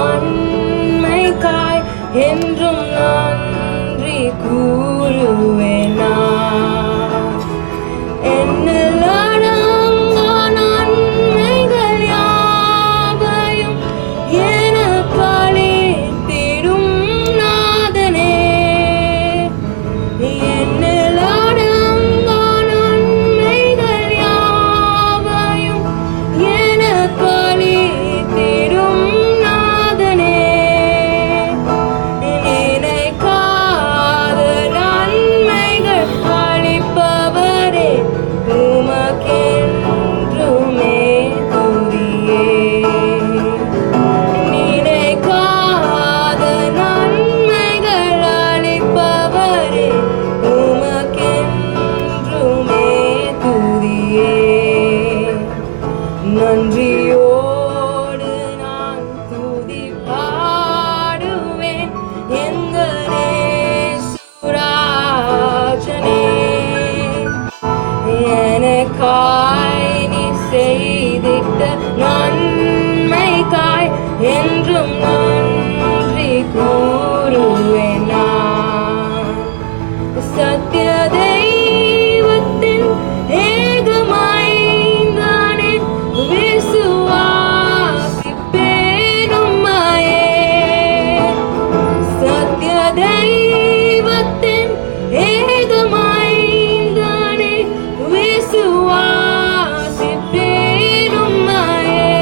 நன்மைக்காய் என்றும் நன்றி கூறுவேன் நான். என்னில் அடங்கா நன்மைகள் யாவையும் எனக்கு அளித்திடும் நாதனே. என்னில் அடங்கா நன்மைகள் யாவையும் எனக்கு அளித்திடும் நாதனே. நினைக்காத நன்மைகள் அளிப்பவரே, உமக்கென்றுமே துதியே. நினைக்காத நன்மைகள் அளிப்பவரே, உமக்கென்றுமே துதியே. நன்றியோடு நான் துதி பாடுவேன் எங்கள் இயேசுராஜனே. எனக்காய் நீ செய்திட்ட நன்மைக்காய் என்றும் நன்றி கூறுவேன் நான். சத்திய தெய்வத்தின் ஏகமைந்தானே விசுவாசிப்பேன் உம்மையே. சத்திய தெய்வத்தின் ஏகமைந்தானே விசுவாசிப்பேன் உம்மையே.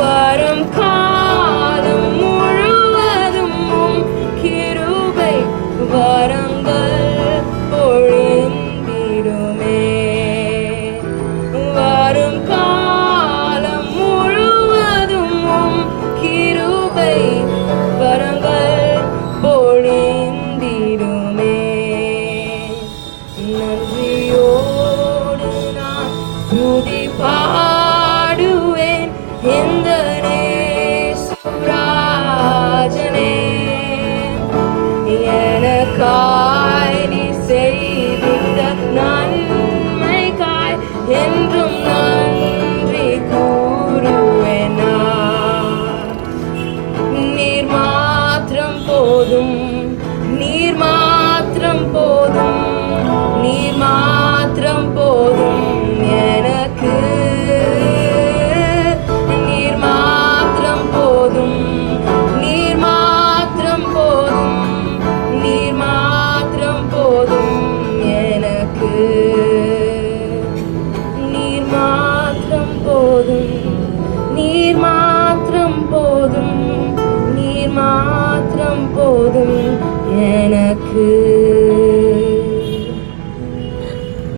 வரும் காலம் முழுவதும் உம் கிருபை வரங்கள் பொழிந்திடுமே. வரும் காலம் முழுவதும் உம் கிருபை வரங்கள் பொழிந்திடுமே. நன்றியோடு நான் துதி பாடுவேன் எங்கள் இயேசுராஜனே. எனக்காய் நீ செய்திட்ட நன்மைக்காய் என்றும் நன்றி கூறுவேன் நான். நீர் மாத்திரம் போதும், நீர் மாத்திரம் போதும், நீர் மாத்திரம் போதும் எனக்கு. நீர் மாத்திரம் போதும், நீர் மாத்திரம் போதும், நீர் மாத்திரம் போதும் எனக்கு. நீர் மாத்திரம் போதும், நீர் மாத்திரம் போதும், நீர் மாத்திரம் போதும்